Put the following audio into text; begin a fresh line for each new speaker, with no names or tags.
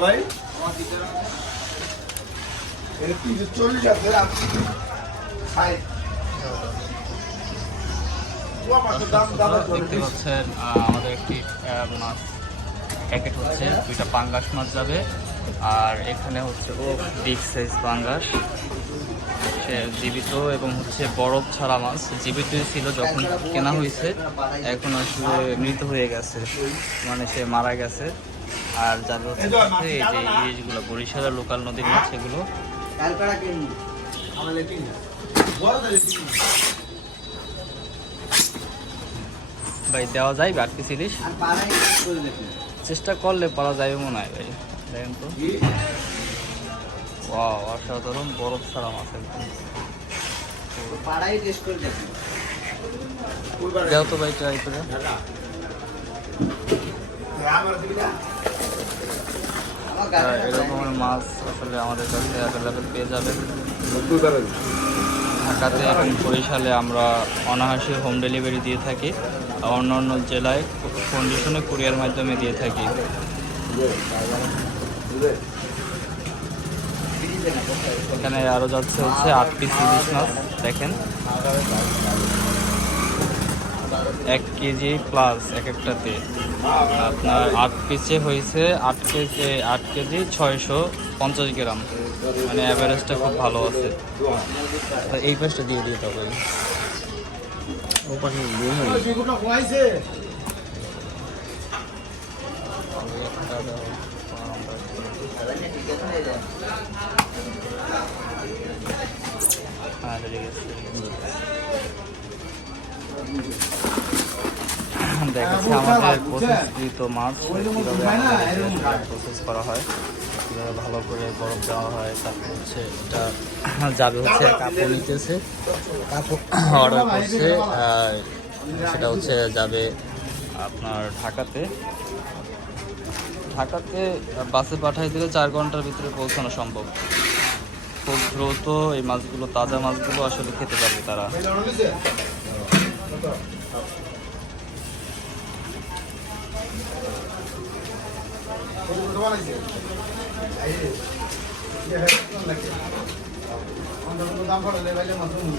ভাই
দেখতে পাচ্ছেন আমাদের একটি মাছ প্যাকেট হচ্ছে দুইটা পাঙ্গাস মাছ যাবে। আর এখানে হচ্ছে ও বিগ সাইজ পাঙ্গাস সে জীবিত এবং হচ্ছে বরফ ছাড়া মাছ। জীবিত ছিল যখন কেনা হয়েছে, এখন আসলে মৃত হয়ে গেছে। মানে সে মারা গেছে। আর যাবে হচ্ছে এই যে ইলিশগুলো, বরিশালের লোকাল নদীর মাছ এগুলো। ভাই, দেওয়া যায় বাড়তি ইলিশ? চেষ্টা করলে পারা যাবে মনে হয় ভাই। দেখেন তো। ওয়াও অসাধারণ বরফ ছাড়া মাছ একদম।
পাড়াই টেস্ট করে দেখুন।
দেও তো ভাই ট্রাই করে।
গাড়ি
এরকমের মাছ আসলে আমাদের কাছে অ্যাভেলেবেল পেয়ে যাবেন। ঢাকাতে এবং বরিশালে আমরা অনাহাসে হোম ডেলিভারি দিয়ে থাকি আর অন্য অন্য জেলায় কন্ডিশনে কুরিয়ার মাধ্যমে দিয়ে থাকি। এখানে আরও যাচ্ছে হচ্ছে আট পিস ইলিশ মাছ দেখেন। এক কেজি প্লাস এক একটাতে। আপনার আট পিসে হয়েছে আট কেজি আট কেজি ছয়শো পঞ্চাশ গ্রাম। মানে অ্যাভারেজটা খুব ভালো আছে। তো এই পাশটা দিয়ে দিতে হবে ও দেখাচ্ছি আমাদের প্রসেসকৃত মাছ কীভাবে প্রসেস করা হয়, কীভাবে ভালো করে বরফ দেওয়া হয়, তারপর হচ্ছে এটা যাবে হচ্ছে কাপড় নিতেছে, কাপড় অর্ডার করছে সেটা হচ্ছে যাবে আপনার ঢাকাতে। ঢাকাতে বাসে পাঠাই দিলে চার ঘণ্টার ভিতরে পৌঁছানো সম্ভব। খুব দ্রুত এই মাছগুলো, তাজা মাছগুলো আসলে খেতে পারবে তারা।
দাম